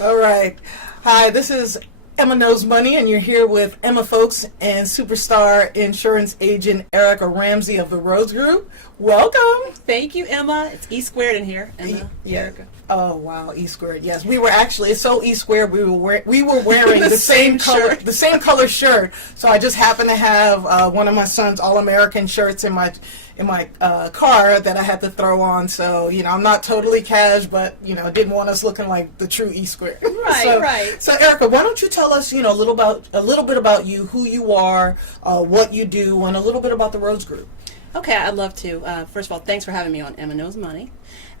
All right. Hi, this is Emma Knows Money, and you're here with Emma Foulkes and superstar insurance agent Erica Ramsey of the Rhodes Group. Welcome. Thank you, Emma. It's E squared in here, Emma. Erica. Oh wow, E squared. Yes, we were actually. It's so E squared. We were wearing the same color, shirt. the same color shirt. So I just happened to have one of my son's All-American shirts in my car that I had to throw on. So I'm not totally cash, but didn't want us looking like the true E squared. Right, right. So Erica, why don't you tell us a little bit about you, who you are, what you do, and a little bit about the Rhodes Group. Okay, I'd love to. First of all, thanks for having me on Emma Knows Money.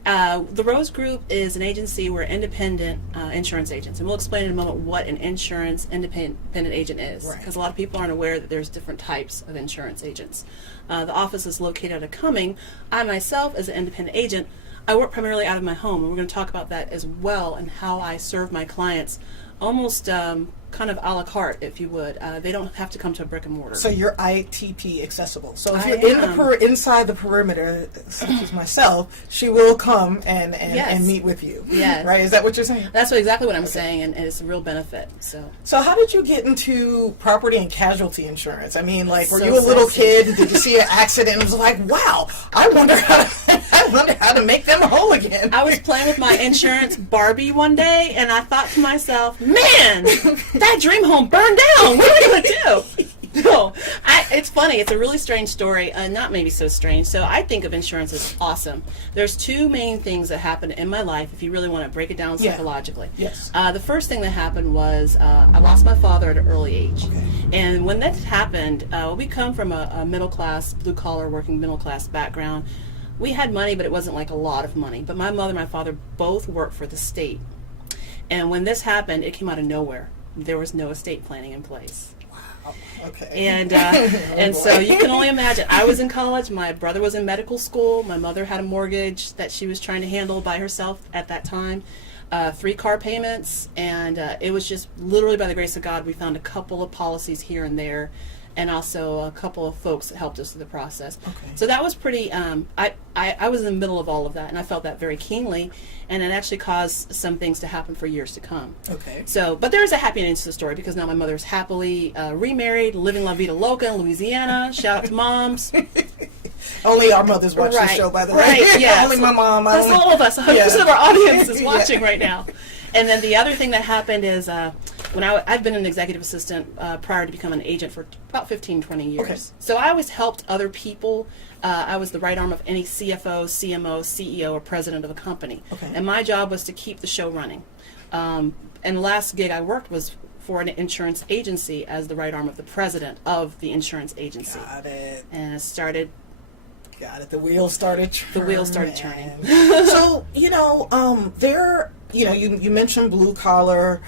The Rhodes Group is an agency. We're independent insurance agents, and we'll explain in a moment what an insurance independent agent is, because a lot of people aren't aware that there's different types of insurance agents. The office is located out of Cumming. I myself, as an independent agent, I work primarily out of my home, and we're going to talk about that as well and how I serve my clients almost kind of a la carte, if you would. They don't have to come to a brick and mortar. So you're ITP accessible. So if you're inside the perimeter, such as myself, she will come and meet with you. Yes. Right? Is that what you're saying? That's exactly what I'm saying, and it's a real benefit. So how did you get into property and casualty insurance? I mean, were So you a little sexy. kid? Did you see an accident and was like, wow, I wonder how to make them whole again? I was playing with my insurance Barbie one day, and I thought to myself, man, that dream home burned down. What are we going to do? No, it's funny. It's a really strange story. Not maybe so strange. So I think of insurance as awesome. There's two main things that happened in my life, if you really want to break it down psychologically. Yes. The first thing that happened was I lost my father at an early age. Okay. And when that happened, we come from a middle-class, blue-collar, working middle-class background. We had money, but it wasn't like a lot of money. But my mother and my father both worked for the state. And when this happened, it came out of nowhere. There was no estate planning in place. Wow. Okay. And so you can only imagine. I was in college. My brother was in medical school. My mother had a mortgage that she was trying to handle by herself at that time. 3 car payments. And it was just literally by the grace of God, we found a couple of policies here and there. And also a couple of folks that helped us through the process. Okay. So that was pretty, I was in the middle of all of that, and I felt that very keenly, and it actually caused some things to happen for years to come. Okay. So, but there's a happy ending to the story, because now my mother's happily remarried, living La Vida Loca in Louisiana. Shout out to moms. Only our mothers watch the show, by the way. Right, yeah. Only my mom. That's all of us. 100% of our audience is watching right now. And then the other thing that happened is when I've been an executive assistant prior to becoming an agent for about 15, 20 years. Okay. So I always helped other people. I was the right arm of any CFO, CMO, CEO, or president of a company. Okay. And my job was to keep the show running. And the last gig I worked was for an insurance agency as the right arm of the president of the insurance agency. Got it. And it started. Got it. The wheels started turning. So, you mentioned blue collar,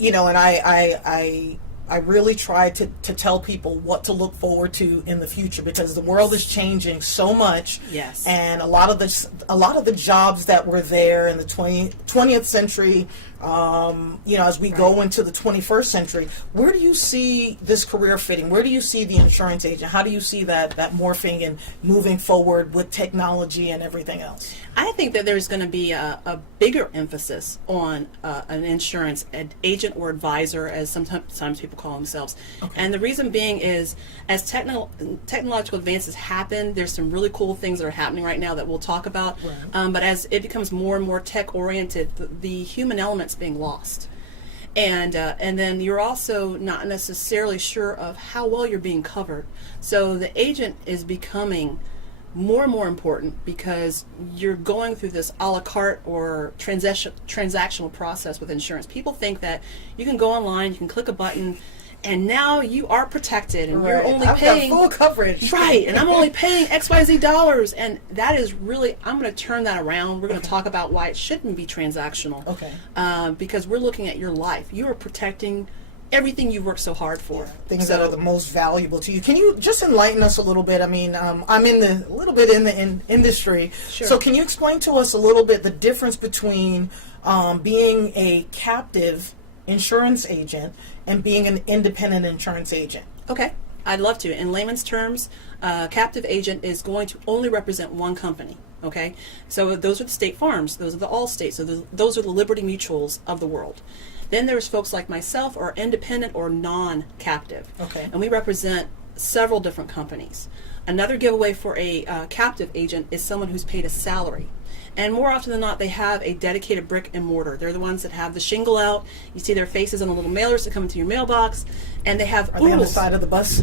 and I really try to tell people what to look forward to in the future, because the world is changing so much. Yes. And a lot of the jobs that were there in the 20th century, as we go into the 21st century, where do you see this career fitting? Where do you see the insurance agent? How do you see that morphing and moving forward with technology and everything else? I think that there's going to be a bigger emphasis on an insurance agent or advisor, as sometimes people call themselves. Okay. And the reason being is, as technological advances happen, there's some really cool things that are happening right now that we'll talk about. Right. But as it becomes more and more tech-oriented, the human element's being lost. And then you're also not necessarily sure of how well you're being covered. So the agent is becoming more and more important, because you're going through this a la carte or transactional process with insurance. People think that you can go online, you can click a button, and now you are protected, and you're only paying I've got full coverage. Right, and I'm only paying XYZ dollars, and that is really, I'm going to turn that around. We're going to talk about why it shouldn't be transactional. Okay. Because we're looking at your life. You are protecting everything you worked so hard for. Things that are the most valuable to you. Can you just enlighten us a little bit? I mean, I'm a little bit in the industry. Sure. So can you explain to us a little bit the difference between being a captive insurance agent and being an independent insurance agent? Okay. I'd love to. In layman's terms, a captive agent is going to only represent one company. Okay, so those are the State Farms, those are the Allstates, so those are the Liberty Mutuals of the world. Then there's folks like myself, or independent or non-captive, Okay. and we represent several different companies. Another giveaway for a captive agent is someone who's paid a salary. And more often than not, they have a dedicated brick and mortar. They're the ones that have the shingle out. You see their faces on the little mailers that come into your mailbox, and they have Are they on the oodles. side of the bus?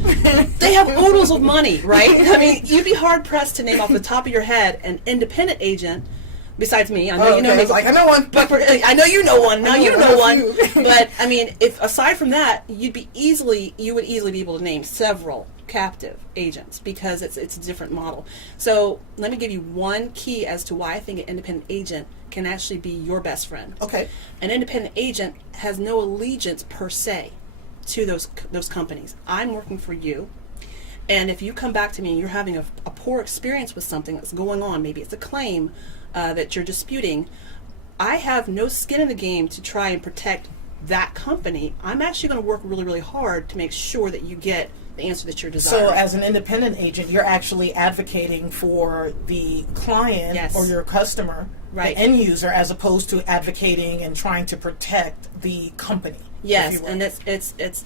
They have oodles of money, right? I mean, you'd be hard pressed to name off the top of your head an independent agent. Besides me, I know you know me. I know one. But I know you know one. Now you know one. few. But I mean, if aside from that, you would easily be able to name several captive agents because it's a different model. So let me give you one key as to why I think an independent agent can actually be your best friend. Okay. An independent agent has no allegiance per se to those companies. I'm working for you. And if you come back to me and you're having a poor experience with something that's going on, maybe it's a claim that you're disputing, I have no skin in the game to try and protect that company. I'm actually going to work really, really hard to make sure that you get the answer that you're desiring. So as an independent agent, you're actually advocating for the client Yes. or your customer, Right. the end user, as opposed to advocating and trying to protect the company. if Yes, you will. and it's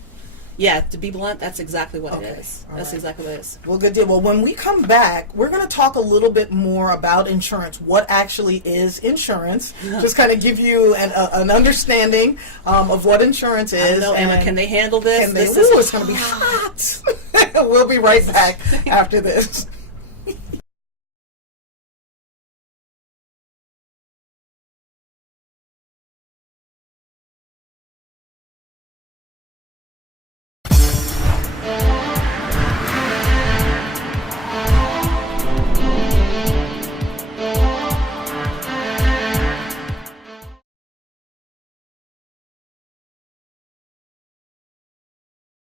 yeah, to be blunt, that's exactly what Okay, it is. all That's right. exactly what it is. Well, good deal. Well, when we come back, we're going to talk a little bit more about insurance. What actually is insurance? Just kind of give you an understanding of what insurance I is. don't know, Emma, and can they handle this? can they, This ooh, is it's going to be hot. We'll be right back after this.